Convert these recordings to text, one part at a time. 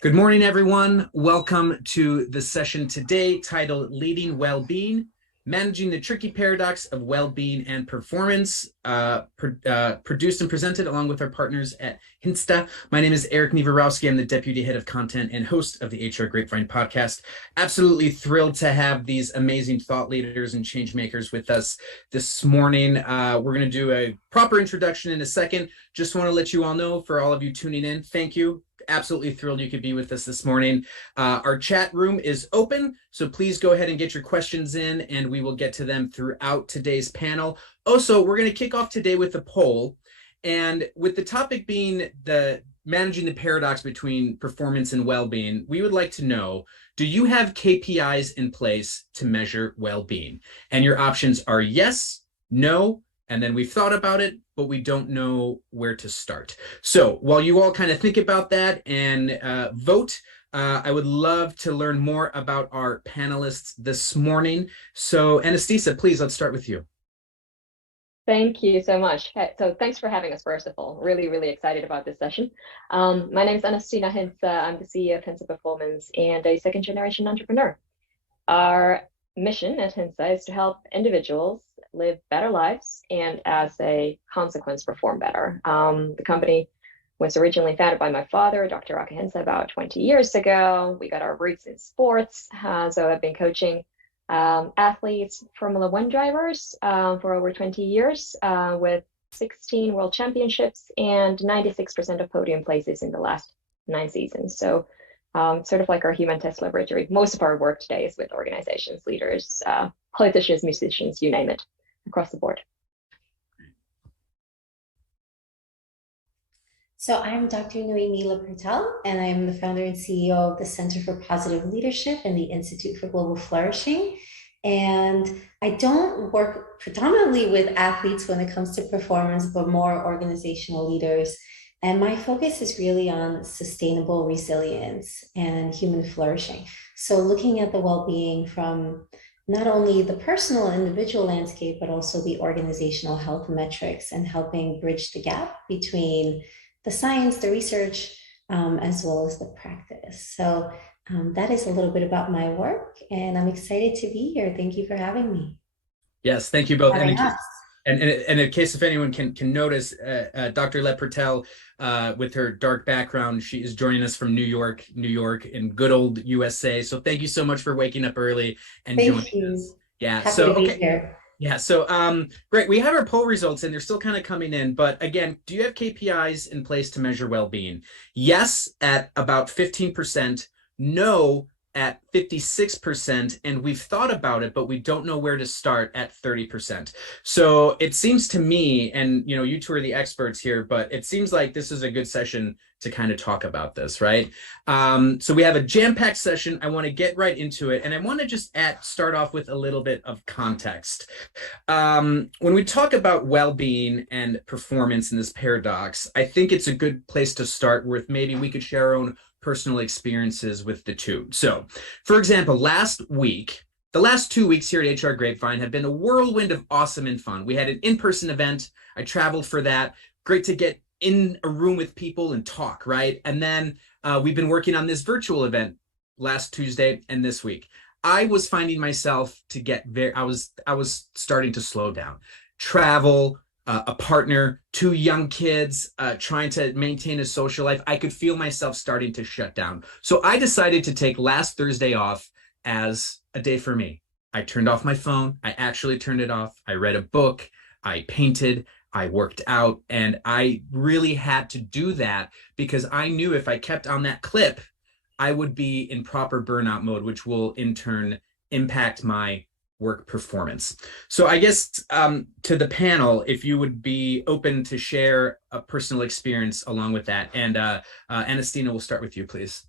Good morning, everyone. Welcome to the session today titled Leading Wellbeing, Managing the Tricky Paradox of Wellbeing and Performance, produced and presented along with our partners at Hintsa. My name is Erik Niewiarowski. I'm the Deputy Head of Content and host of the HR Grapevine podcast. Absolutely thrilled to have these amazing thought leaders and change makers with us this morning. We're going to do a proper introduction in a second. Just want to let you all know, for all of you tuning in, thank you. Absolutely thrilled you could be with us this morning. Our chat room is open, so please go ahead and get your questions in, and we will get to them throughout today's panel. Also, we're going to kick off today with a poll, and with the topic being the managing the paradox between performance and well-being, we would like to know, do you have KPIs in place to measure well-being? And your options are yes, no, and then we've thought about it, but we don't know where to start. So while you all kind of think about that and vote, I would love to learn more about our panelists this morning. So Annastiina, please, let's start with you. Thank you so much. So thanks for having us, first of all. Really, really excited about this session. My name is Annastiina Hintsa. I'm the CEO of Hintsa Performance and a second-generation entrepreneur. Our mission at Hintsa is to help individuals live better lives and, as a consequence, perform better. The company was originally founded by my father, Dr. Hintsa, about 20 years ago. We got our roots in sports, so I've been coaching athletes, Formula One drivers for over 20 years with 16 world championships and 96% of podium places in the last 9 seasons. So sort of like our human test laboratory. Most of our work today is with organizations, leaders, politicians, musicians, you name it, across the board. So I'm Dr. Noémie Le Pertel, and I'm the founder and CEO of the Center for Positive Leadership and the Institute for Global Flourishing. And I don't work predominantly with athletes when it comes to performance, but more organizational leaders. And my focus is really on sustainable resilience and human flourishing. So looking at the well-being from not only the personal individual landscape, but also the organizational health metrics, and helping bridge the gap between the science, the research, as well as the practice. So that is a little bit about my work, and I'm excited to be here. Thank you for having me. Yes, thank you both. And in case if anyone can notice, Dr. Le Pertel, with her dark background, she is joining us from New York, in good old USA. So thank you so much for waking up early and joining us. Yeah. Happy to be here. Yeah, so great. We have our poll results and they're still kind of coming in. But again, do you have KPIs in place to measure well-being? Yes, at about 15%, no at 56%, and we've thought about it, but we don't know where to start at 30%. So it seems to me, and you two are the experts here, but it seems like this is a good session to kind of talk about this, right? So we have a jam-packed session. I want to get right into it, and I want to just start off with a little bit of context. When we talk about well-being and performance in this paradox, I think it's a good place to start with maybe we could share our own personal experiences with the two. So, for example, the last 2 weeks here at HR Grapevine have been a whirlwind of awesome and fun. We had an in-person event. I traveled for that. Great to get in a room with people and talk, right? And then we've been working on this virtual event last Tuesday and this week. I was finding myself I was starting to slow down. Travel, a partner, 2 young kids, trying to maintain a social life. I could feel myself starting to shut down. So I decided to take last Thursday off as a day for me. I turned off my phone. I actually turned it off. I read a book. I painted. I worked out. And I really had to do that because I knew if I kept on that clip, I would be in proper burnout mode, which will in turn impact my work performance. So I guess to the panel, if you would be open to share a personal experience along with that. And Annastiina, we'll start with you, please.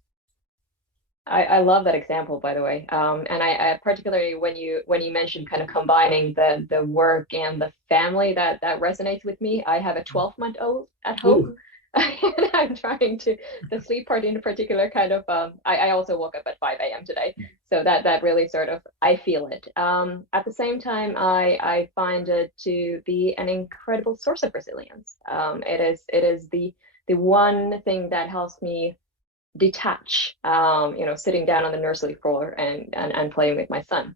I love that example, by the way. And I particularly when you mentioned kind of combining the work and the family, that resonates with me. I have a 12-month-old at home. Ooh. And I'm trying to, the sleep part in particular kind of, I also woke up at 5 a.m. today. So that really sort of, I feel it. At the same time, I find it to be an incredible source of resilience. It is the one thing that helps me detach, sitting down on the nursery floor and playing with my son.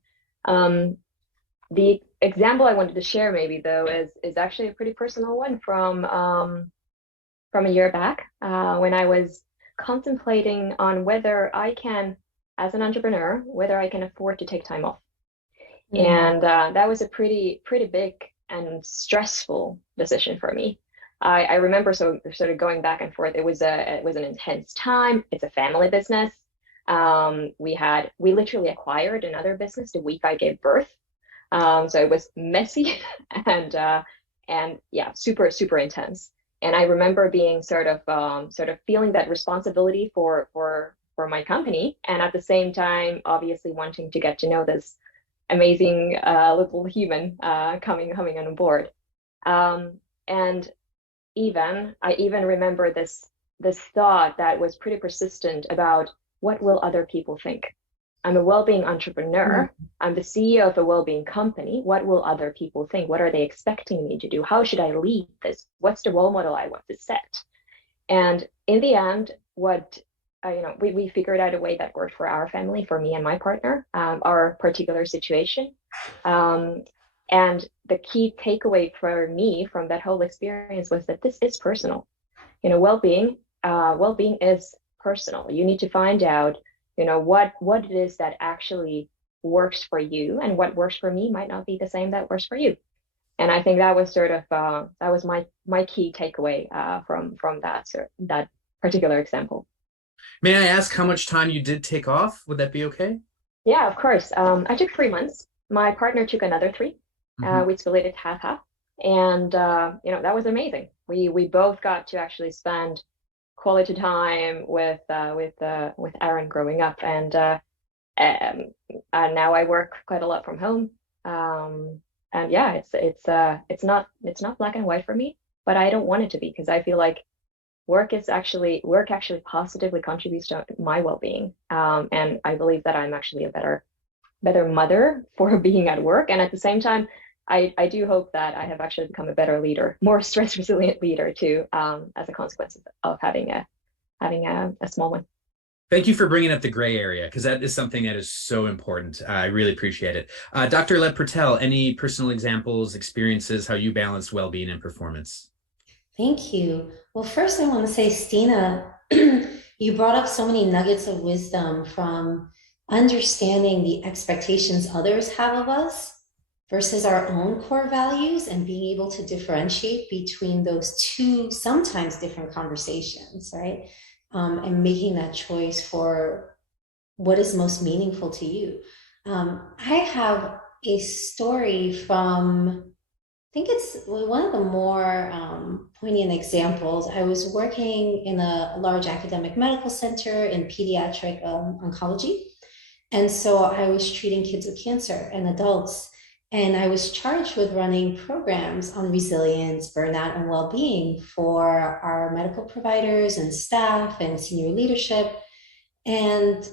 The example I wanted to share maybe though is actually a pretty personal one from a year back, when I was contemplating on whether I can, as an entrepreneur, whether I can afford to take time off. And that was a pretty big and stressful decision for me. I remember sort of going back and forth. It was an intense time. It's a family business. We literally acquired another business the week I gave birth. So it was messy and yeah, super intense. And I remember being sort of feeling that responsibility for my company, and at the same time, obviously wanting to get to know this amazing little human coming on board. And I even remember this thought that was pretty persistent about what will other people think. I'm a well-being entrepreneur. I'm the CEO of a well-being company. What will other people think? What are they expecting me to do? How should I lead this? What's the role model I want to set? And in the end, we figured out a way that worked for our family, for me and my partner, our particular situation. And the key takeaway for me from that whole experience was that this is personal. Well-being is personal. You need to find out what it is that actually works for you, and what works for me might not be the same that works for you. And I think that was that was my key takeaway from that particular example. May I ask how much time you did take off? Would that be okay? Yeah, of course. I took 3 months. My partner took another 3. We split it half, and that was amazing. We both got to actually spend quality time with Aaron growing up, and now I work quite a lot from home. And yeah, it's not black and white for me, but I don't want it to be, because I feel like work actually positively contributes to my well-being. And I believe that I'm actually a better mother for being at work, and at the same time, I do hope that I have actually become a better leader, more stress resilient leader too, as a consequence of having a small one. Thank you for bringing up the gray area, because that is something that is so important. I really appreciate it. Dr. Le Pertel, any personal examples, experiences, how you balance well-being and performance? Thank you. Well, first I want to say, Stina, you brought up so many nuggets of wisdom, from understanding the expectations others have of us versus our own core values, and being able to differentiate between those two sometimes different conversations, right? And making that choice for what is most meaningful to you. I have a story from, I think it's one of the more poignant examples. I was working in a large academic medical center in pediatric oncology. And so I was treating kids with cancer and adults. And I was charged with running programs on resilience, burnout, and well-being for our medical providers and staff and senior leadership. And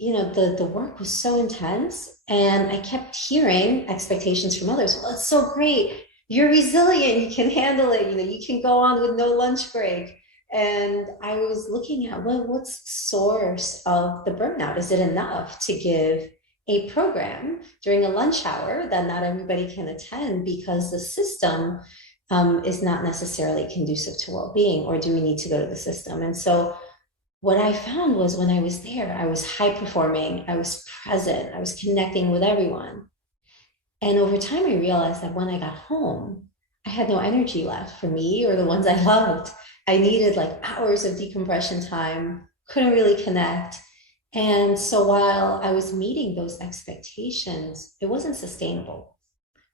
the work was so intense, and I kept hearing expectations from others. Well, it's so great. You're resilient. You can handle it. You can go on with no lunch break. And I was looking at, well, what's the source of the burnout? Is it enough to give a program during a lunch hour that not everybody can attend because the system is not necessarily conducive to well-being? Or do we need to go to the system? And so what I found was, when I was there, I was high performing, I was present, I was connecting with everyone. And over time, I realized that when I got home, I had no energy left for me or the ones I loved. I needed like hours of decompression time, couldn't really connect. And so while I was meeting those expectations, it wasn't sustainable,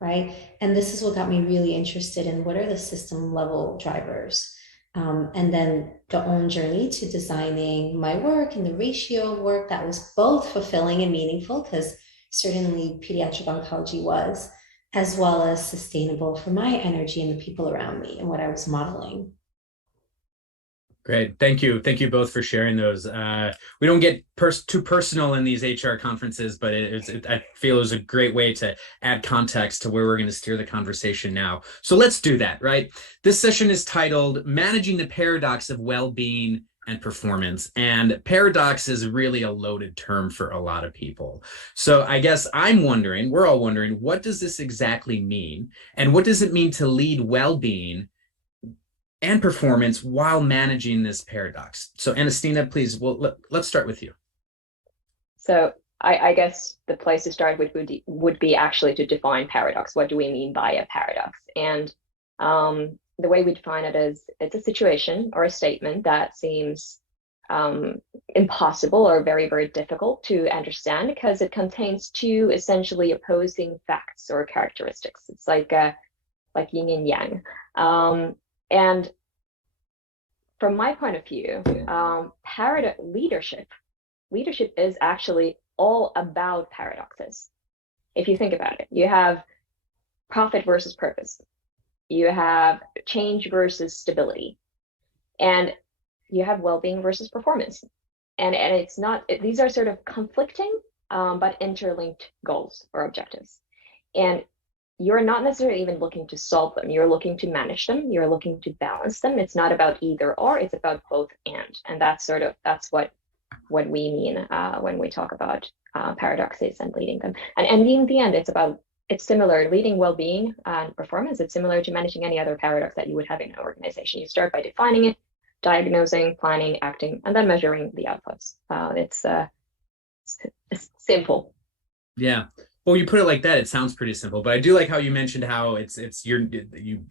right? And this is what got me really interested in what are the system level drivers. And then the own journey to designing my work and the ratio of work that was both fulfilling and meaningful, because certainly pediatric oncology was, as well as sustainable for my energy and the people around me and what I was modeling. Great. Thank you. Thank you both for sharing those. We don't get too personal in these HR conferences, but I feel it was a great way to add context to where we're going to steer the conversation now. So let's do that, right? This session is titled Managing the Paradox of Well-Being and performance. And paradox is really a loaded term for a lot of people. So I guess I'm wondering, we're all wondering, what does this exactly mean? And what does it mean to lead well-being and performance while managing this paradox? So Annastiina, please, let's start with you. So I guess the place to start with would be actually to define paradox. What do we mean by a paradox? And the way we define it is it's a situation or a statement that seems impossible or very, very difficult to understand because it contains two essentially opposing facts or characteristics. It's like yin and yang. And from my point of view, leadership is actually all about paradoxes. If you think about it, you have profit versus purpose, you have change versus stability, and you have well-being versus performance. And it's not, these are sort of conflicting, but interlinked goals or objectives. And you're not necessarily even looking to solve them. You're looking to manage them. You're looking to balance them. It's not about either or, it's about both and. And that's what we mean when we talk about paradoxes and leading them. And in the end, it's similar, leading well-being and performance. It's similar to managing any other paradox that you would have in an organization. You start by defining it, diagnosing, planning, acting, and then measuring the outputs. It's simple. Yeah. Well, you put it like that, it sounds pretty simple, but I do like how you mentioned how you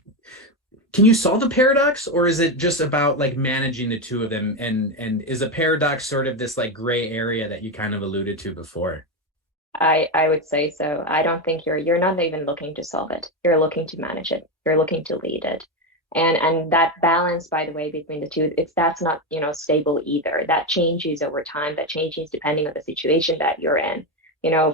can you solve the paradox, or is it just about like managing the two of them? And is a paradox sort of this like gray area that you kind of alluded to before? I would say so. I don't think you're not even looking to solve it. You're looking to manage it. You're looking to lead it. And that balance, by the way, between the two, that's not, stable either. That changes over time. That changes depending on the situation that you're in.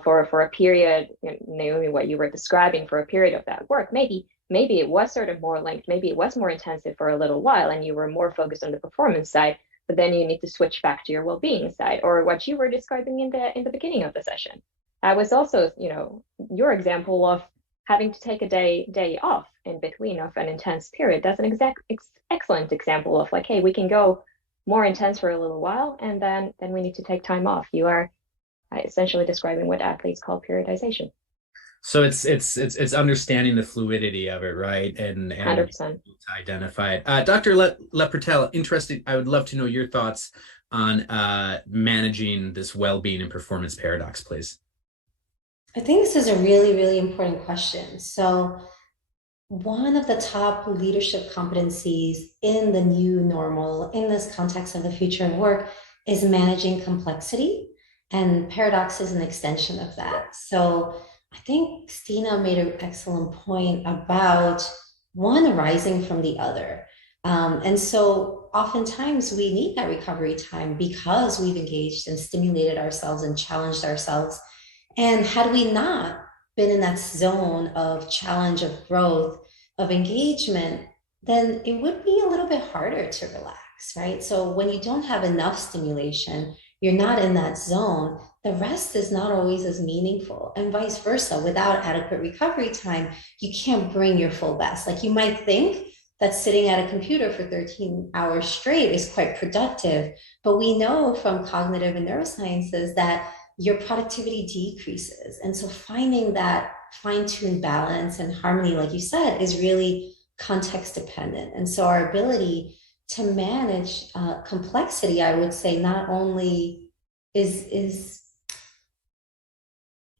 For a period, Naomi, what you were describing, for a period of that work, maybe it was sort of more linked, maybe it was more intensive for a little while and you were more focused on the performance side, but then you need to switch back to your well-being side, or what you were describing in the beginning of the session. That was also, your example of having to take a day off in between of an intense period. That's an excellent example of like, hey, we can go more intense for a little while and then we need to take time off. You are essentially describing what athletes call periodization. So it's understanding the fluidity of it, right? And 100%. to identify it. Dr. Le Pertel, interested. I would love to know your thoughts on managing this well-being and performance paradox, please. I think this is a really, really important question. So one of the top leadership competencies in the new normal, in this context of the future of work, is managing complexity. And paradox is an extension of that. So I think Stina made an excellent point about one arising from the other. And so oftentimes we need that recovery time because we've engaged and stimulated ourselves and challenged ourselves. And had we not been in that zone of challenge, of growth, of engagement, then it would be a little bit harder to relax, right? So when you don't have enough stimulation, you're not in that zone, the rest is not always as meaningful, and vice versa. Without adequate recovery time, you can't bring your full best. Like you might think that sitting at a computer for 13 hours straight is quite productive, but we know from cognitive and neurosciences that your productivity decreases. And so finding that fine-tuned balance and harmony, like you said, is really context dependent. And so our ability to manage complexity, I would say, not only is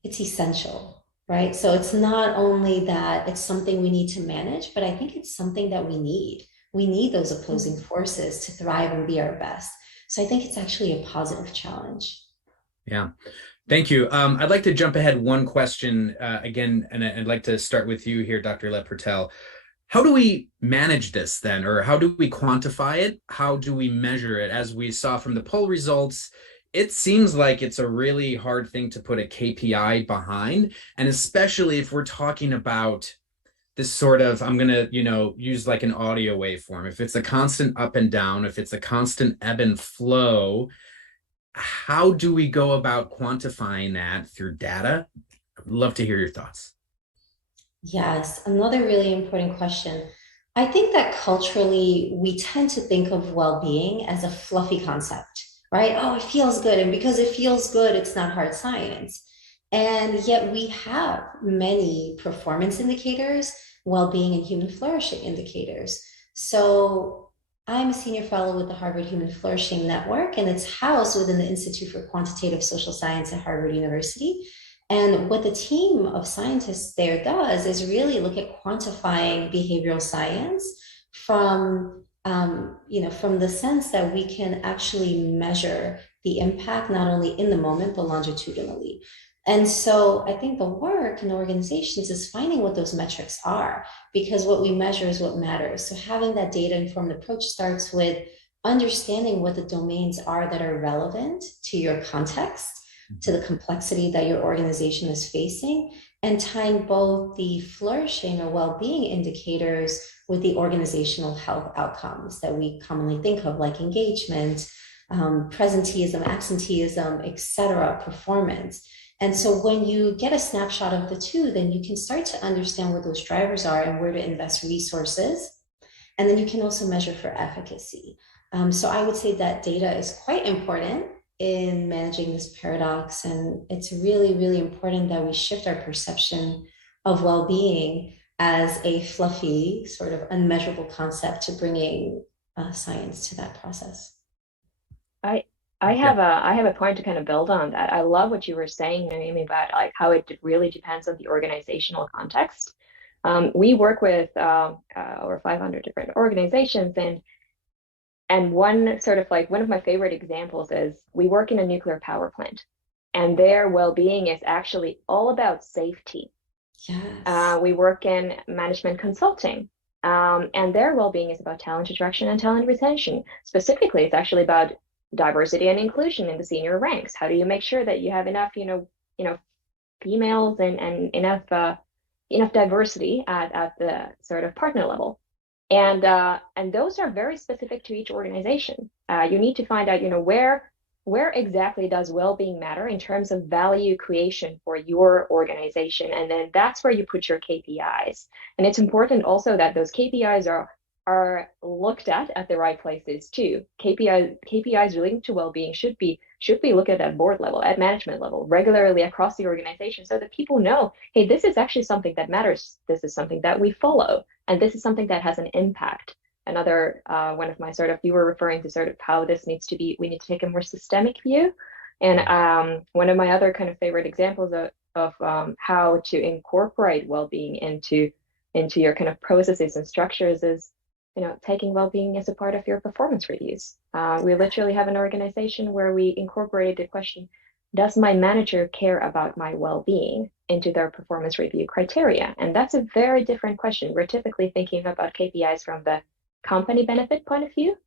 it's essential, right? So it's not only that it's something we need to manage, but I think it's something that we need. We need those opposing forces to thrive and be our best. So I think it's actually a positive challenge. Yeah. Thank you. I'd like to jump ahead one question again, and I'd like to start with you here, Dr. Le Pertel. How do we manage this then, or how do we quantify it? How do we measure it? As we saw from the poll results, it seems like it's a really hard thing to put a KPI behind, and especially if we're talking about this sort of, I'm going to, use like an audio waveform. If it's a constant up and down, if it's a constant ebb and flow, how do we go about quantifying that through data? I'd love to hear your thoughts. Yes, another really important question. I think that culturally, we tend to think of well-being as a fluffy concept, right? Oh, it feels good. And because it feels good, it's not hard science. And yet we have many performance indicators, well-being and human flourishing indicators. So I'm a senior fellow with the Harvard Human Flourishing Network, and it's housed within the Institute for Quantitative Social Science at Harvard University. And what the team of scientists there does is really look at quantifying behavioral science from, from the sense that we can actually measure the impact not only in the moment but longitudinally. And so I think the work in organizations is finding what those metrics are, because what we measure is what matters. So having that data informed approach starts with understanding what the domains are that are relevant to your context, to the complexity that your organization is facing, and tying both the flourishing or well-being indicators with the organizational health outcomes that we commonly think of, like engagement, presenteeism, absenteeism, etc., performance. And so when you get a snapshot of the two, then you can start to understand what those drivers are and where to invest resources. And then you can also measure for efficacy. So I would say that data is quite important in managing this paradox. And it's really, really important that we shift our perception of well-being as a fluffy, sort of unmeasurable concept to bringing science to that process. I I have a point to kind of build on that. I love what you were saying, Noémie, about like how it really depends on the organizational context. We work with over 500 different organizations, and one sort of like one of my favorite examples is we work in a nuclear power plant, and their well-being is actually all about safety. Yes. We work in management consulting, and their well-being is about talent attraction and talent retention. Specifically, it's actually about diversity and inclusion in the senior ranks. How do you make sure that you have enough, females and enough diversity at the sort of partner level? And those are very specific to each organization. You need to find out, where exactly does well-being matter in terms of value creation for your organization, and then that's where you put your KPIs. And it's important also that those KPIs are looked at the right places too. KPIs relating to well-being should be looked at board level, at management level, regularly across the organization, so that people know, hey, this is actually something that matters. This is something that we follow, and this is something that has an impact. Another one of my sort of, you were referring to sort of how this needs to be, we need to take a more systemic view. And one of my other kind of favorite examples of how to incorporate well-being into your kind of processes and structures is, taking well-being as a part of your performance reviews. We literally have an organization where we incorporated the question, does my manager care about my well-being into their performance review criteria? And that's a very different question. We're typically thinking about KPIs from the company benefit point of view,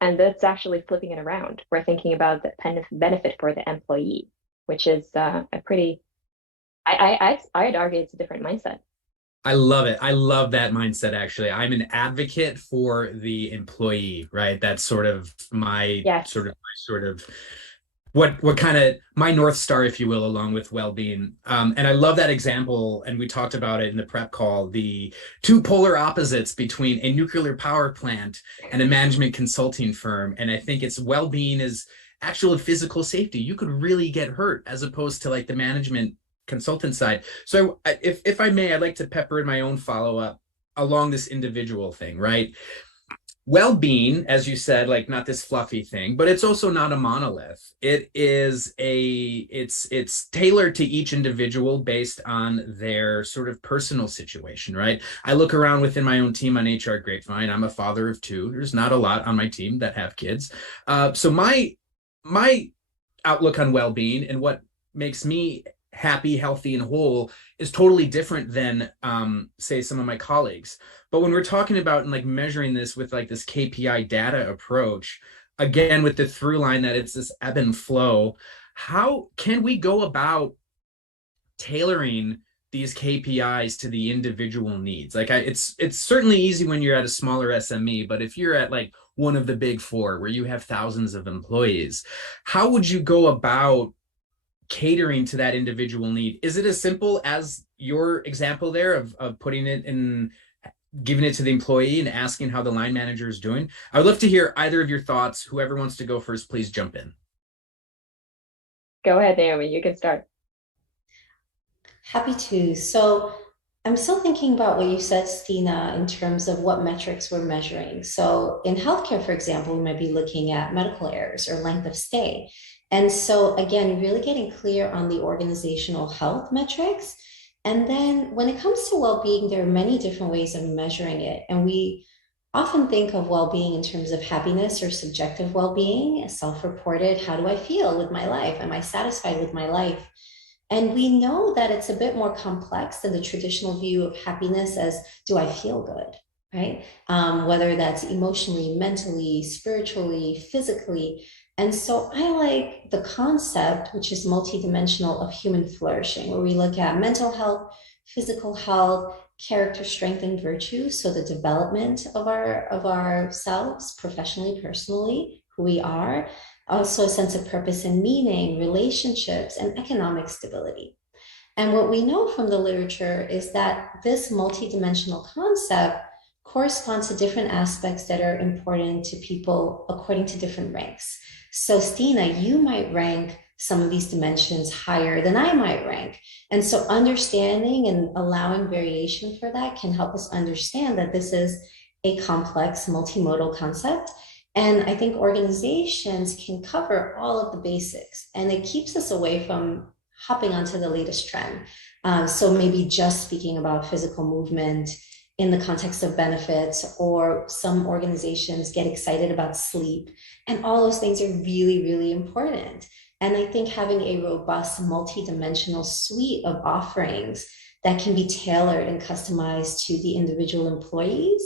and that's actually flipping it around. We're thinking about the benefit for the employee, which is a pretty, I'd argue it's a different mindset. I love it. I love that mindset, actually. I'm an advocate for the employee, right? That's sort of my Yes. what kind of my North Star, if you will, along with well-being. And I love that example. And we talked about it in the prep call, the two polar opposites between a nuclear power plant and a management consulting firm. And I think it's well-being is actual physical safety. You could really get hurt as opposed to like the management consultant side. So if I may, I'd like to pepper in my own follow-up along this individual thing, right? Well-being, as you said, like not this fluffy thing, but it's also not a monolith. It's tailored to each individual based on their sort of personal situation, right? I look around within my own team on HR Grapevine. I'm a father of two. There's not a lot on my team that have kids. So my outlook on well-being and what makes me happy, healthy, and whole is totally different than say some of my colleagues. But when we're talking about and like measuring this with like this KPI data approach, again with the through line that it's this ebb and flow, how can we go about tailoring these KPIs to the individual needs? Like it's certainly easy when you're at a smaller SME, but if you're at like one of the big four where you have thousands of employees, how would you go about catering to that individual need? Is it as simple as your example there of putting it in giving it to the employee and asking how the line manager is doing. I would love to hear either of your thoughts. Whoever wants to go first, please jump in. Go ahead, Naomi, you can start. Happy to. So I'm still thinking about what you said, Stina, in terms of what metrics we're measuring. So in healthcare, for example, we might be looking at medical errors or length of stay. And so again, really getting clear on the organizational health metrics. And then when it comes to well-being, there are many different ways of measuring it. And we often think of well-being in terms of happiness or subjective well-being, self-reported. How do I feel with my life? Am I satisfied with my life? And we know that it's a bit more complex than the traditional view of happiness as, do I feel good? Right? Whether that's emotionally, mentally, spiritually, physically. And so I like the concept, which is multidimensional, of human flourishing, where we look at mental health, physical health, character strength and virtue. So the development of ourselves professionally, personally, who we are, also a sense of purpose and meaning, relationships, and economic stability. And what we know from the literature is that this multidimensional concept corresponds to different aspects that are important to people according to different ranks. So, Stina, you might rank some of these dimensions higher than I might rank. And so, understanding and allowing variation for that can help us understand that this is a complex multimodal concept. And I think organizations can cover all of the basics, and it keeps us away from hopping onto the latest trend. So maybe just speaking about physical movement in the context of benefits, or some organizations get excited about sleep. And all those things are really, really important. And I think having a robust, multidimensional suite of offerings that can be tailored and customized to the individual employees,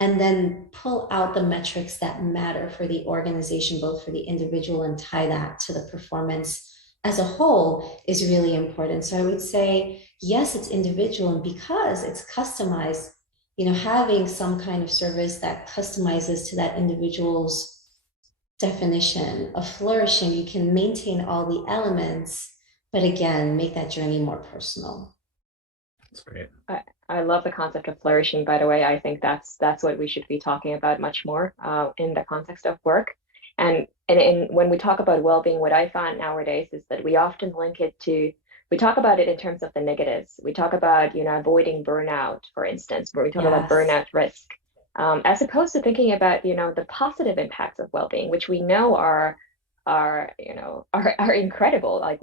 and then pull out the metrics that matter for the organization, both for the individual, and tie that to the performance as a whole, is really important. So I would say, yes, it's individual, and because it's customized, having some kind of service that customizes to that individual's definition of flourishing, you can maintain all the elements, but again, make that journey more personal. That's great. I love the concept of flourishing, by the way. I think that's what we should be talking about much more in the context of work. And when we talk about well-being, what I find nowadays is that we often link it to, we talk about it in terms of the negatives. We talk about, avoiding burnout, for instance, where we talk about Yes. burnout risk, as opposed to thinking about, the positive impacts of well-being, which we know are incredible. Like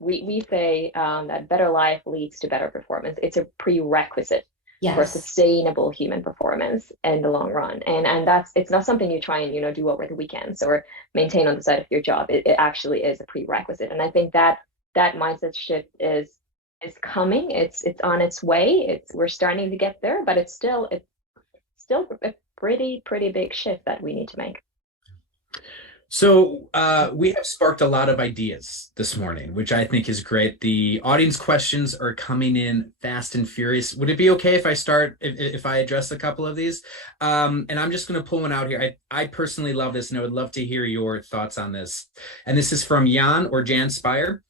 we say that better life leads to better performance. It's a prerequisite for Yes. sustainable human performance in the long run. And it's not something you try and, do over the weekends or maintain on the side of your job. It actually is a prerequisite. And I think that mindset shift is coming. It's on its way. We're starting to get there, but it's still a pretty big shift that we need to make. So we have sparked a lot of ideas this morning, which I think is great. The audience questions are coming in fast and furious. Would it be okay if I start, if I address a couple of these? And I'm just going to pull one out here. I personally love this, and I would love to hear your thoughts on this. And this is from Jan or Jan Spire.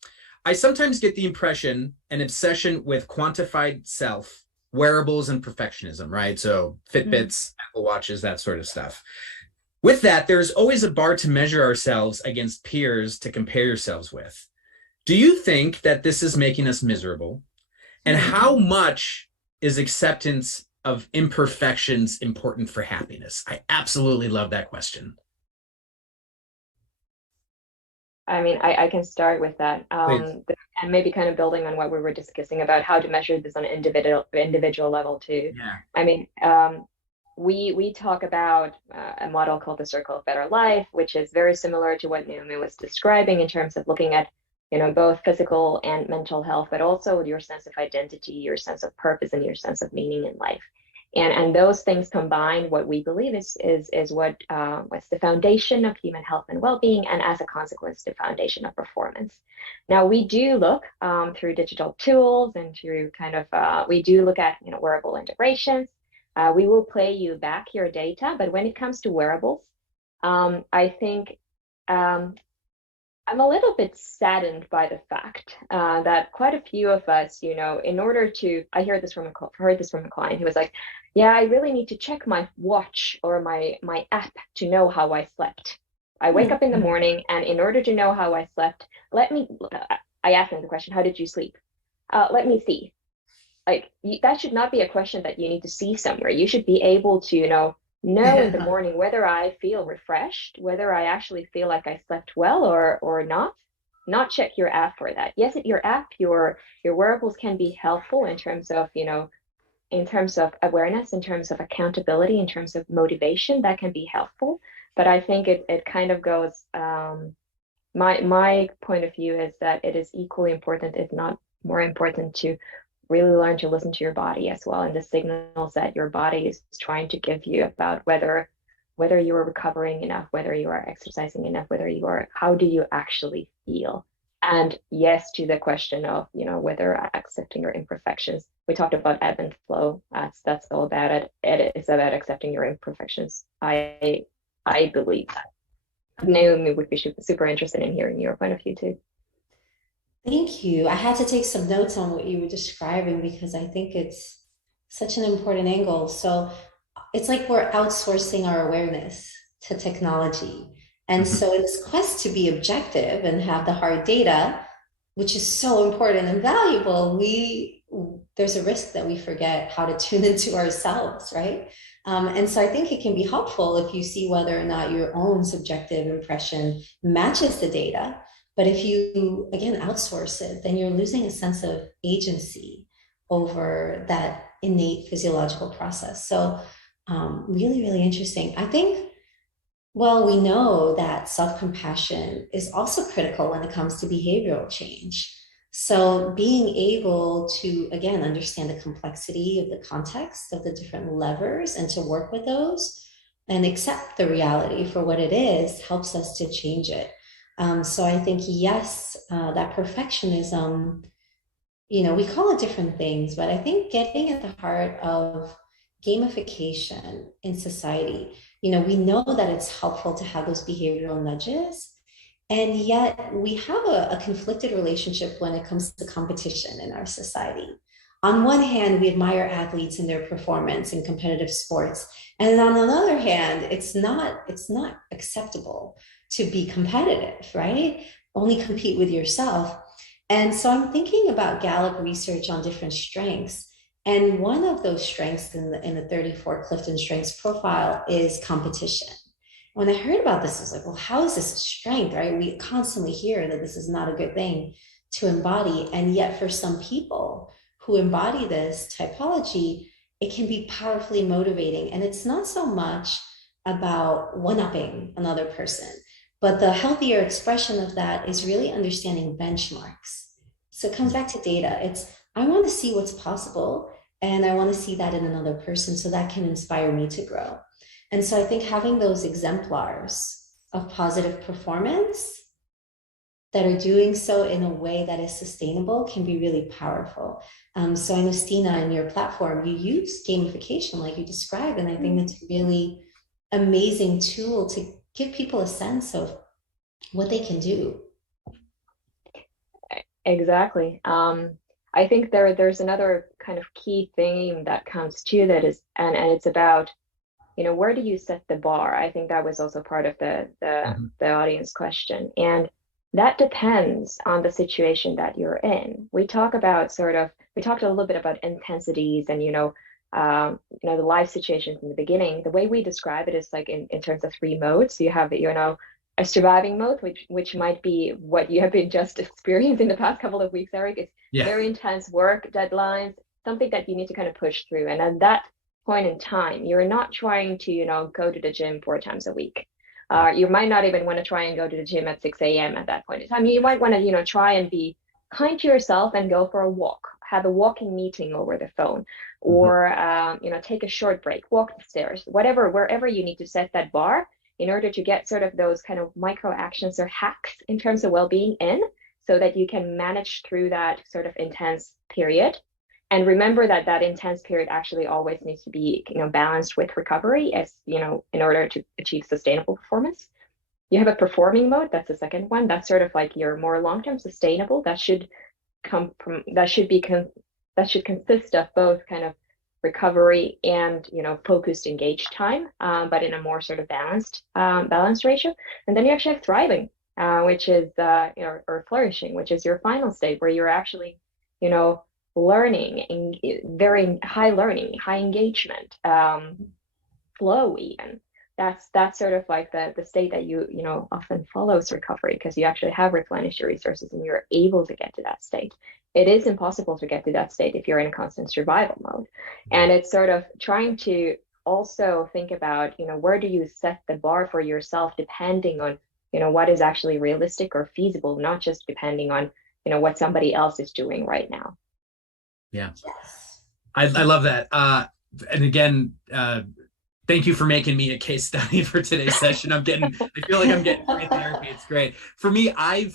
I sometimes get the impression an obsession with quantified self, wearables, and perfectionism, right? So Fitbits, Apple Watches, that sort of stuff. With that, there's always a bar to measure ourselves against peers to compare yourselves with. Do you think that this is making us miserable? And how much is acceptance of imperfections important for happiness? I absolutely love that question. I mean, I can start with that, and maybe kind of building on what we were discussing about how to measure this on an individual level too. Yeah. I mean, we talk about a model called the Circle of Better Life, which is very similar to what Naomi was describing in terms of looking at, both physical and mental health, but also your sense of identity, your sense of purpose, and your sense of meaning in life. And those things combined, what we believe is what was the foundation of human health and well-being, and as a consequence, the foundation of performance. Now, we do look through digital tools and through we do look at wearable integrations. We will play you back your data, but when it comes to wearables, I think I'm a little bit saddened by the fact that quite a few of us, in order to, I heard this from a client who was like, "Yeah, I really need to check my watch or my app to know how I slept. I wake up in the morning, and in order to know how I slept, let me." I asked him the question, "How did you sleep?" Let me see. Like that should not be a question that you need to see somewhere. You should be able to, know in the morning whether I feel refreshed, whether I actually feel like I slept well or not. Not check your app for that. Yes, your app, your wearables can be helpful in terms of, in terms of awareness, in terms of accountability, in terms of motivation, that can be helpful. But I think it kind of goes, my point of view is that it is equally important, if not more important, to really learn to listen to your body as well, and the signals that your body is trying to give you about whether you are recovering enough, whether you are exercising enough, how do you actually feel. And yes, to the question of whether accepting your imperfections, we talked about ebb and flow. That's all about it. It is about accepting your imperfections. I believe that. Naomi would be super interested in hearing your point of view too. Thank you. I had to take some notes on what you were describing because I think it's such an important angle. So it's like we're outsourcing our awareness to technology. And Mhm. so in this quest to be objective and have the hard data, which is so important and valuable, there's a risk that we forget how to tune into ourselves, right? And so I think it can be helpful if you see whether or not your own subjective impression matches the data. But if you, again, outsource it, then you're losing a sense of agency over that innate physiological process. So, really, really interesting. I think, well, we know that self compassion is also critical when it comes to behavioral change. So, being able to, again, understand the complexity of the context of the different levers and to work with those and accept the reality for what it is helps us to change it. So, I think, yes, that perfectionism, we call it different things, but I think getting at the heart of gamification in society, we know that it's helpful to have those behavioral nudges. And yet we have a conflicted relationship when it comes to competition in our society. On one hand, we admire athletes and their performance in competitive sports. And on the other hand, it's not acceptable to be competitive, right? Only compete with yourself. And so I'm thinking about Gallup research on different strengths. And one of those strengths in the 34 Clifton Strengths profile is competition. When I heard about this, I was like, well, how is this a strength, right? We constantly hear that this is not a good thing to embody. And yet, for some people who embody this typology, it can be powerfully motivating. And it's not so much about one-upping another person, but the healthier expression of that is really understanding benchmarks. So it comes back to data. I want to see what's possible, and I want to see that in another person so that can inspire me to grow. And so I think having those exemplars of positive performance that are doing so in a way that is sustainable can be really powerful. So I know, Stina, in your platform, you use gamification like you described, and I think that's a really amazing tool to give people a sense of what they can do. Exactly. I think there's another kind of key theme that comes to that is, and it's about, where do you set the bar? I think that was also part of the audience question. And that depends on the situation that you're in. We talked a little bit about intensities and, the life situations in the beginning. The way we describe it is like in terms of three modes. So you have, a surviving mode, which might be what you have been just experiencing the past couple of weeks, Erik. It's very intense work, deadlines, something that you need to kind of push through. And at that point in time, you're not trying to, go to the gym 4 times a week. You might not even want to try and go to the gym at 6 a.m. at that point in time. You might want to, try and be kind to yourself and go for a walk, have a walking meeting over the phone, or, take a short break, walk the stairs, wherever you need to set that bar in order to get sort of those kind of micro actions or hacks in terms of well-being in, so that you can manage through that sort of intense period. And remember that intense period actually always needs to be, balanced with recovery, as, in order to achieve sustainable performance. you have a performing mode. That's the second one. That's sort of like your more long-term sustainable. That should come from, that should consist of both kind of recovery and, focused engaged time, but in a more sort of balanced ratio. And then you actually have thriving, which is, or flourishing, which is your final state where you're actually, learning, and very high learning, high engagement, flow even. That's sort of like the state that often follows recovery, because you actually have replenished your resources and you're able to get to that state. It is impossible to get to that state if you're in constant survival mode. And it's sort of trying to also think about, where do you set the bar for yourself, depending on, what is actually realistic or feasible, not just depending on, what somebody else is doing right now. Yeah. Yes. I love that. And again, thank you for making me a case study for today's session. I feel like I'm getting free therapy. It's great. For me, I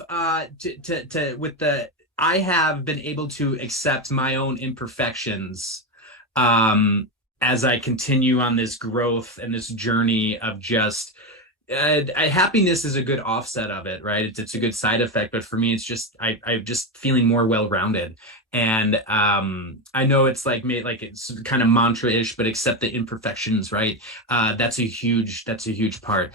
have been able to accept my own imperfections as I continue on this growth and this journey of just happiness is a good offset of it, right? It's a good side effect, but for me, it's just I'm just feeling more well-rounded. And I know it's like it's kind of mantra-ish, but accept the imperfections, right? That's a huge part.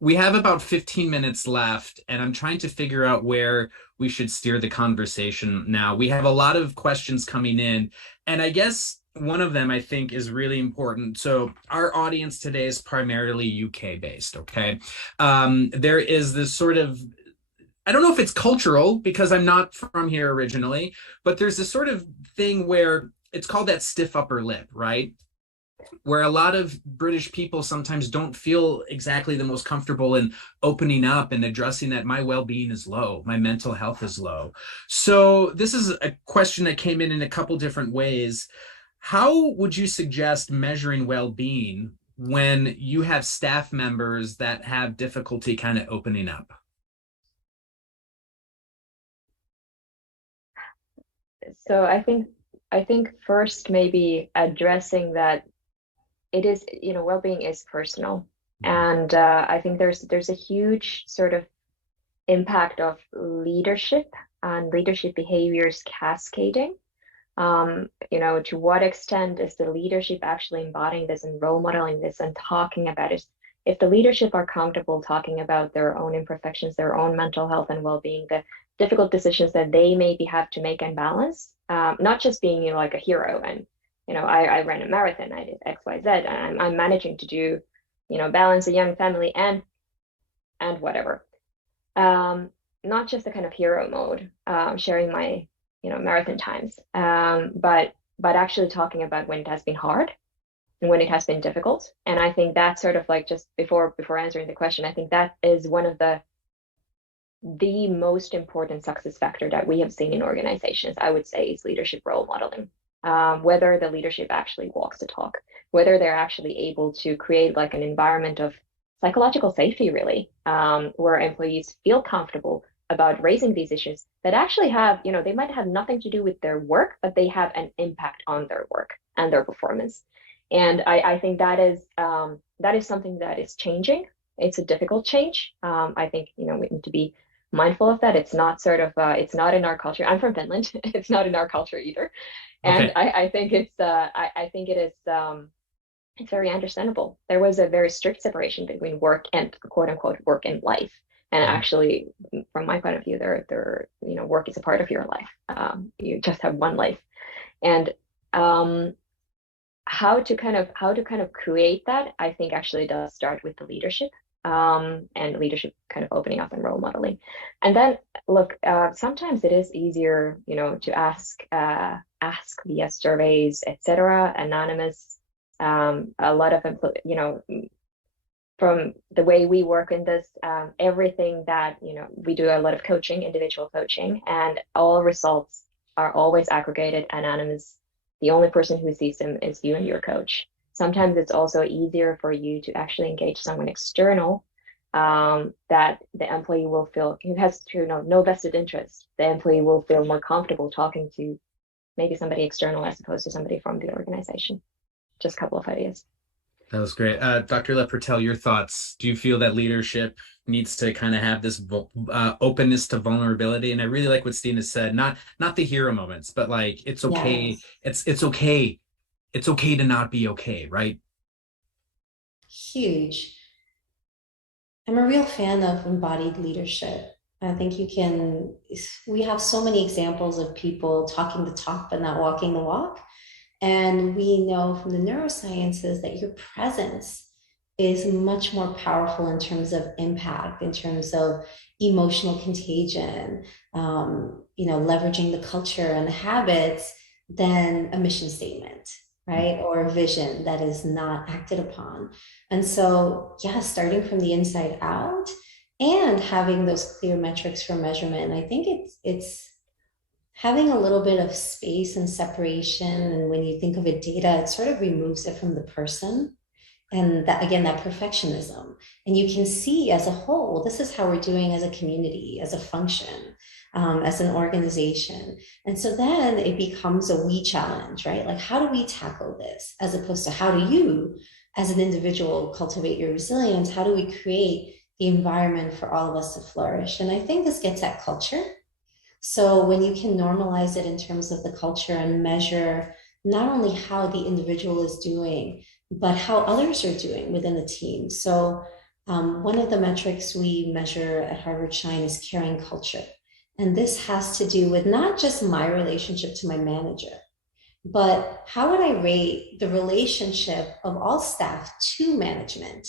We have about 15 minutes left, and I'm trying to figure out where we should steer the conversation now. We have a lot of questions coming in, and I guess one of them I think is really important. So our audience today is primarily UK based, okay? There is this sort of, I don't know if it's cultural because I'm not from here originally, but there's this sort of thing where it's called that stiff upper lip, right? Where a lot of British people sometimes don't feel exactly the most comfortable in opening up and addressing that my well-being is low, my mental health is low. So this is a question that came in a couple different ways. How would you suggest measuring well-being when you have staff members that have difficulty kind of opening up? So I think first maybe addressing that it is, well-being is personal. And I think there's a huge sort of impact of leadership and leadership behaviors cascading. To what extent is the leadership actually embodying this and role modeling this and talking about it? If the leadership are comfortable talking about their own imperfections, their own mental health and well-being, the difficult decisions that they maybe have to make and balance, not just being, like a hero and, I ran a marathon, I did X, Y, Z, and I'm managing to do, balance a young family and whatever. Not just a kind of hero mode, sharing my, marathon times, but actually talking about when it has been hard and when it has been difficult. And I think that's sort of like, just before answering the question, I think that is one of the most important success factor that we have seen in organizations, I would say, is leadership role modeling. Whether the leadership actually walks the talk, whether they're actually able to create like an environment of psychological safety, really, where employees feel comfortable about raising these issues that actually have, they might have nothing to do with their work, but they have an impact on their work and their performance. And I think that is something that is changing. It's a difficult change. I think, we need to be mindful of that. It's not sort of, it's not in our culture. I'm from Finland. It's not in our culture either. And Okay. I think I think it is, it's very understandable. There was a very strict separation between work and quote unquote work and life. And actually, from my point of view, work is a part of your life. You just have one life. And how to kind of create that, I think actually does start with the leadership, and leadership kind of opening up and role modeling. And then look, sometimes it is easier, to ask via surveys, etc., anonymous. A lot of from the way we work in this, everything that, we do a lot of coaching, individual coaching, and all results are always aggregated, anonymous. The only person who sees them is you and your coach. Sometimes it's also easier for you to actually engage someone external, that the employee will feel, who has no vested interest. The employee will feel more comfortable talking to maybe somebody external as opposed to somebody from the organization. Just a couple of ideas. That was great. Dr. Le Pertel, your thoughts. Do you feel that leadership needs to kind of have this openness to vulnerability? And I really like what Stina said, not the hero moments, but like it's okay. Yes, It's okay. It's okay to not be okay, right? huge. I'm a real fan of embodied leadership. I think we have so many examples of people talking the talk but not walking the walk. And we know from the neurosciences that your presence is much more powerful in terms of impact, in terms of emotional contagion, leveraging the culture and the habits than a mission statement, right? Or a vision that is not acted upon. And so, yeah, starting from the inside out and having those clear metrics for measurement, I think it's having a little bit of space and separation. And when you think of it data, it sort of removes it from the person. And that, again, that perfectionism. And you can see as a whole, this is how we're doing as a community, as a function, as an organization. And so then it becomes a we challenge, right? Like, how do we tackle this? As opposed to how do you, as an individual, cultivate your resilience? How do we create the environment for all of us to flourish? And I think this gets at culture. So when you can normalize it in terms of the culture and measure not only how the individual is doing, but how others are doing within the team. So one of the metrics we measure at Harvard Shine is caring culture. And this has to do with not just my relationship to my manager, but how would I rate the relationship of all staff to management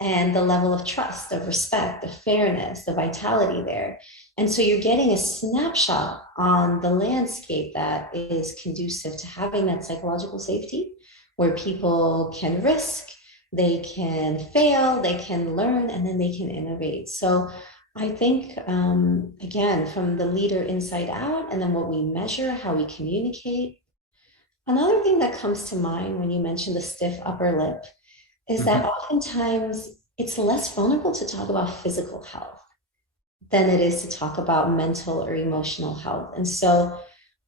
and the level of trust, of respect, the fairness, the vitality there. And so you're getting a snapshot on the landscape that is conducive to having that psychological safety where people can risk, they can fail, they can learn, and then they can innovate. So I think, again, from the leader inside out, and then what we measure, how we communicate. Another thing that comes to mind when you mention the stiff upper lip is that Mhm. oftentimes it's less vulnerable to talk about physical health than it is to talk about mental or emotional health. And so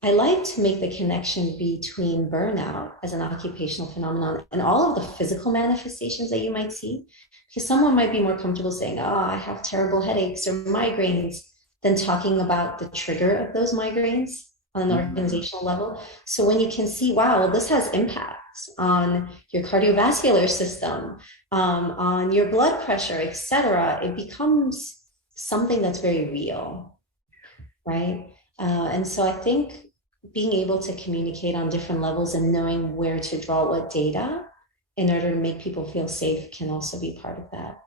I like to make the connection between burnout as an occupational phenomenon and all of the physical manifestations that you might see. Because someone might be more comfortable saying, oh, I have terrible headaches or migraines, than talking about the trigger of those migraines on an Mhm. organizational level. So when you can see, wow, this has impacts on your cardiovascular system, on your blood pressure, et cetera, it becomes something that's very real, right? And so I think being able to communicate on different levels and knowing where to draw what data in order to make people feel safe can also be part of that.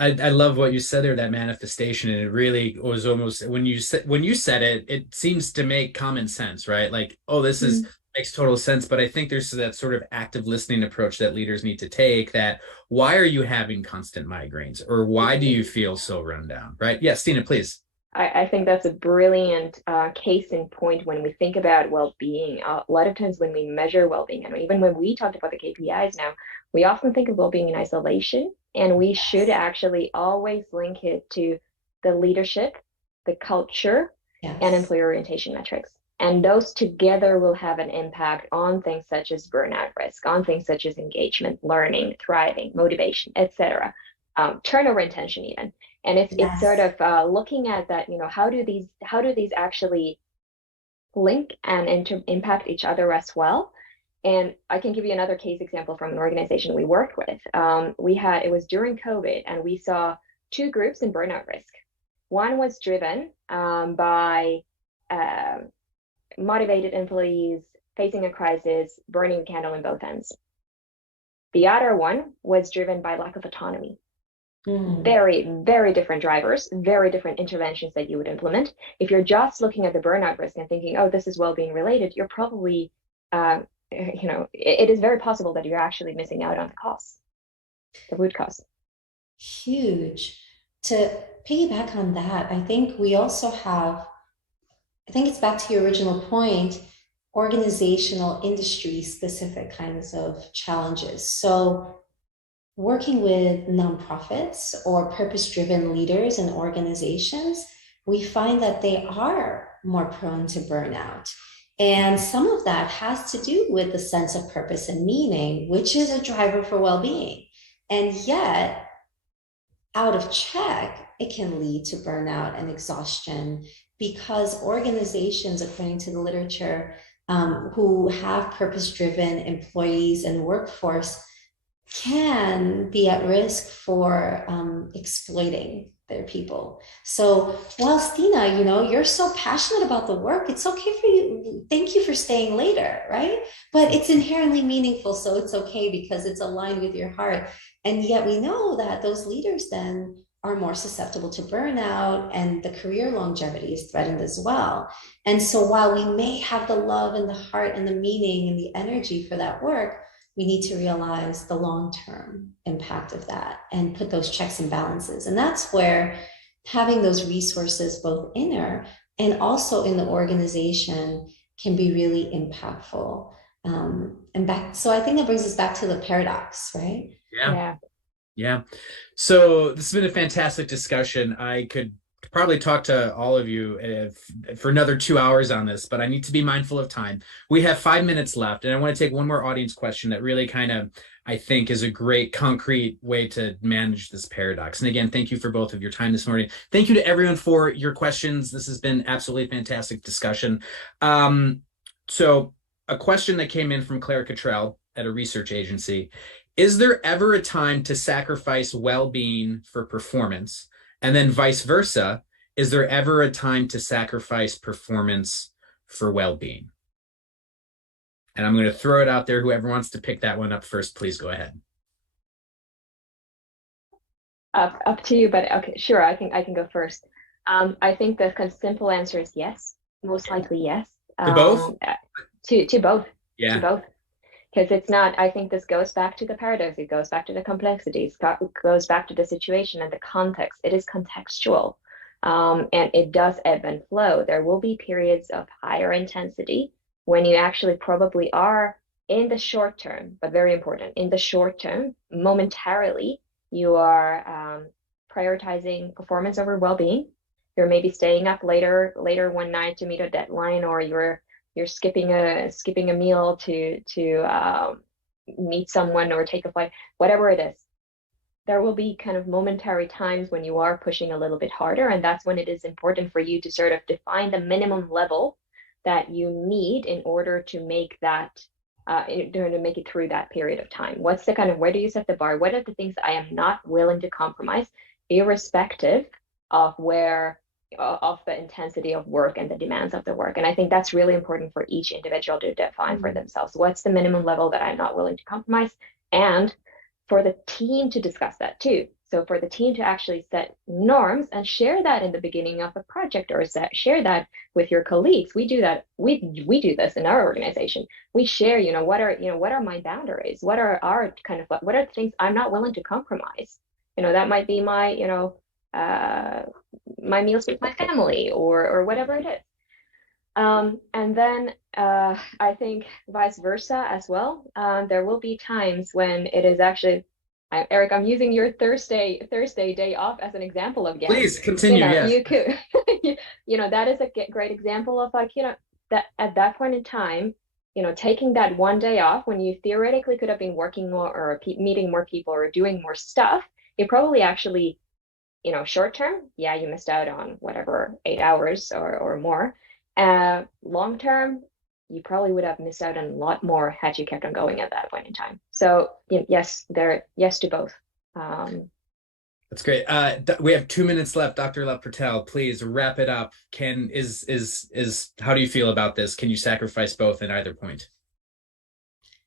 I love what you said there, that manifestation, and it really was almost when you said it, it seems to make common sense, right? Like, oh, this is Mm. makes total sense. But I think there's that sort of active listening approach that leaders need to take. That why are you having constant migraines, or why do you feel so run down, right? Yes, Tina, please. I think that's a brilliant case in point when we think about well-being. A lot of times when we measure well-being, and even when we talked about the KPIs now, we often think of well-being in isolation, and we should actually always link it to the leadership, the culture, and Yes. employee orientation metrics. And those together will have an impact on things such as burnout risk, on things such as engagement, learning, thriving, motivation, etc. Turnover intention even. And it's sort Yes. of looking at that, how do these actually link and impact each other as well. And I can give you another case example from an organization we worked with. It was during COVID, and we saw two groups in burnout risk. One was driven by uh, motivated employees facing a crisis, burning the candle in both ends. The other one was driven by lack of autonomy. Mm. Very, very different drivers, very different interventions that you would implement. If you're just looking at the burnout risk and thinking, oh, this is well-being related, you're probably, it is very possible that you're actually missing out on the costs, the root cause. Huge. To piggyback on that, I think we also have, I think it's back to your original point, organizational industry specific kinds of challenges. So working with nonprofits or purpose driven leaders and organizations, we find that they are more prone to burnout. And some of that has to do with the sense of purpose and meaning, which is a driver for well-being. And yet, out of check, it can lead to burnout and exhaustion because organizations, according to the literature, who have purpose-driven employees and workforce can be at risk for exploiting their people. So, while Stina, you're so passionate about the work, it's okay for you. Thank you for staying later, right? But it's inherently meaningful, so it's okay because it's aligned with your heart. And yet we know that those leaders then are more susceptible to burnout and the career longevity is threatened as well. And so while we may have the love and the heart and the meaning and the energy for that work, we need to realize the long-term impact of that and put those checks and balances. And that's where having those resources, both inner and also in the organization, can be really impactful. So I think that brings us back to the paradox, right? Yeah. Yeah. So this has been a fantastic discussion. I could probably talk to all of you for another 2 hours on this, but I need to be mindful of time. We have 5 minutes left, and I want to take one more audience question that really kind of, I think, is a great concrete way to manage this paradox. And again, thank you for both of your time this morning. Thank you to everyone for your questions. This has been absolutely fantastic discussion. So a question that came in from Claire Cottrell at a research agency: is there ever a time to sacrifice well-being for performance? And then vice versa, is there ever a time to sacrifice performance for well-being? And I'm going to throw it out there. Whoever wants to pick that one up first, please go ahead. Up to you, but okay, sure, I can go first. I think the kind of simple answer is yes, most likely yes. To both? To both. Yeah. To both. Because it's not, I think this goes back to the paradox, it goes back to the complexities, it goes back to the situation and the context. It is contextual, and it does ebb and flow. There will be periods of higher intensity when you actually probably are in the short term, but very important, in the short term, momentarily, you are prioritizing performance over well-being. You're maybe staying up later one night to meet a deadline, or you're skipping a meal to meet someone or take a flight, whatever it is. There will be kind of momentary times when you are pushing a little bit harder, and that's when it is important for you to sort of define the minimum level that you need in order to make that, in order to make it through that period of time. What's the kind of, where do you set the bar? What are the things I am not willing to compromise, irrespective of of the intensity of work and the demands of the work? And I think that's really important for each individual to define for themselves. What's the minimum level that I'm not willing to compromise? And for the team to discuss that too. So for the team to actually set norms and share that in the beginning of a project, or share that with your colleagues. We do that. We do this in our organization. We share, what are my boundaries? What are our kind of, what are the things I'm not willing to compromise? That might be my, my meals with my family, or whatever it is. And then I think vice versa as well. There will be times when it is actually, Erik, I'm using your Thursday day off as an example again. Please continue. Yes. You could, that is a great example of that at that point in time, taking that one day off when you theoretically could have been working more or meeting more people or doing more stuff. It probably actually, short term, yeah, you missed out on whatever 8 hours or more. Long term, you probably would have missed out on a lot more had you kept on going at that point in time. So yes to both. That's great. We have 2 minutes left. Dr. Le Pertel, please wrap it up. How do you feel about this? Can you sacrifice both at either point?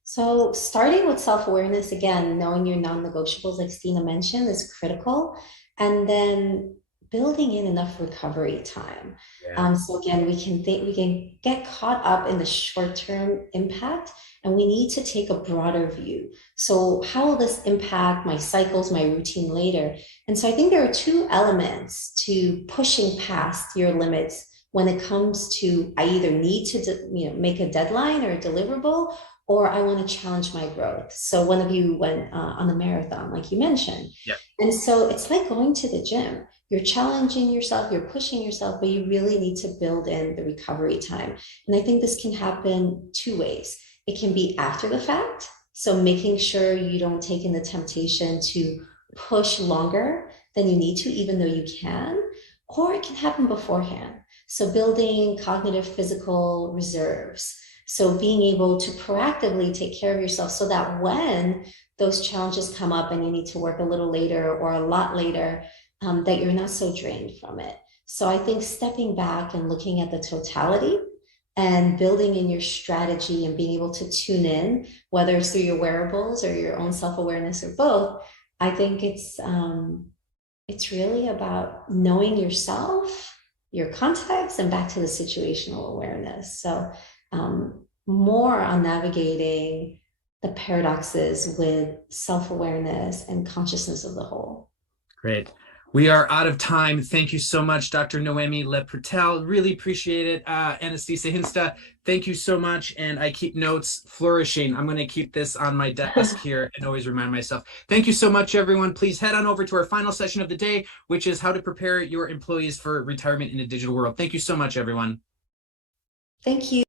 So starting with self-awareness, again, knowing your non-negotiables, like Stina mentioned, is critical. And then building in enough recovery time. Yeah. So again, we can get caught up in the short-term impact, and we need to take a broader view. So how will this impact my cycles, my routine later? And so I think there are two elements to pushing past your limits when it comes to, I either need to make a deadline or a deliverable, or I want to challenge my growth. So one of you went on a marathon, like you mentioned. Yeah. And so it's like going to the gym. you're challenging yourself, you're pushing yourself, but you really need to build in the recovery time. And I think this can happen two ways. It can be after the fact, so making sure you don't take in the temptation to push longer than you need to, even though you can, or it can happen beforehand. So building cognitive physical reserves. So being able to proactively take care of yourself so that when those challenges come up and you need to work a little later or a lot later, that you're not so drained from it. So I think stepping back and looking at the totality and building in your strategy and being able to tune in, whether it's through your wearables or your own self-awareness or both, I think it's really about knowing yourself, your context, and back to the situational awareness. So more on navigating the paradoxes with self-awareness and consciousness of the whole. Great. We are out of time. Thank you so much, Dr. Noémie Le Pertel. Really appreciate it. Annastiina, Hintsa, thank you so much. And I keep notes flourishing. I'm going to keep this on my desk here and always remind myself. Thank you so much, everyone. Please head on over to our final session of the day, which is how to prepare your employees for retirement in a digital world. Thank you so much, everyone. Thank you.